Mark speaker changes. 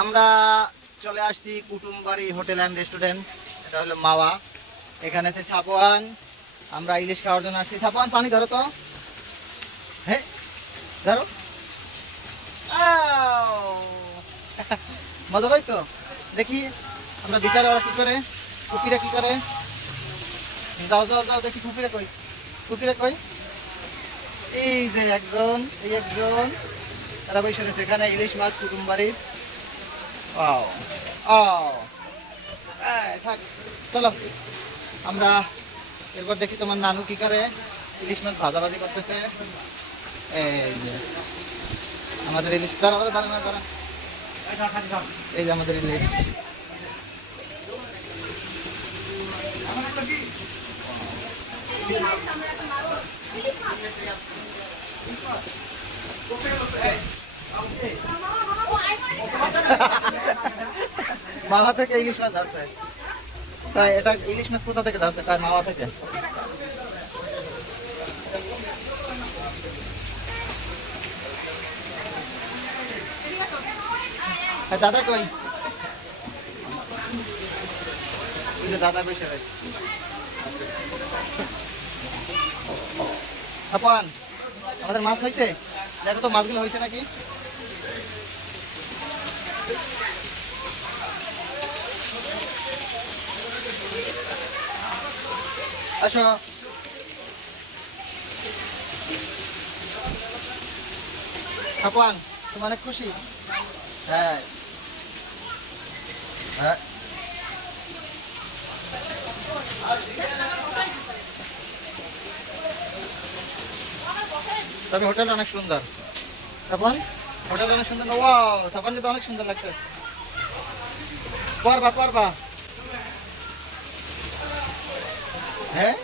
Speaker 1: আমরা চলে আসছি কুটুমবাড়ি হোটেল অ্যান্ড রেস্টুরেন্ট, এটা হলো মাওয়া। এখানে আছে ছাপোয়ান, আমরা ইলিশ খাওয়ার জন্য আসছি। ছাপোয়ান, পানি ধরো তো। হ্যাঁ ধরো! মজা পাইছো? দেখি, আমরা বিচারে ওরা কি করে? কুপিরা কি করে? যাও যাও যাও, দেখি কুপিরা কই? কুপিরা কই? এই যে একজন, এই একজন। তারা বৈশাখ এখানে ইলিশ মাছ, কুটুমবাড়ি। ও ও এই, থাক চলো। আমরা এরপর দেখি তোমার নানু কি করে ইলিশ মাছ ভাজাভাজি করতেছে। এই যে আমাদের ইলিশ দাঁড়া দাঁড়া দাঁড়া দাঁড়া এই যে আমাদের ইলিশ। মাওয়া থেকে ইলিশ মাছ ধরছে তাই এটা ইলিশ মাছ কোথা থেকে ধরছে তাই মাওয়া থেকে। হ্যাঁ, দাদা কই? দাদা বসে আপন আমাদের মাছ হয়েছে দেখো তো মাছগুলো হয়েছে নাকি? আসো। আপন তুমি অনেক খুশি? হ্যাঁ। হ্যাঁ। তবে হোটেল অনেক সুন্দর। তখন হোটেল অনেক সুন্দর। ও সাপান তো অনেক সুন্দর লাগছে পারবা পারবা। হ্যাঁ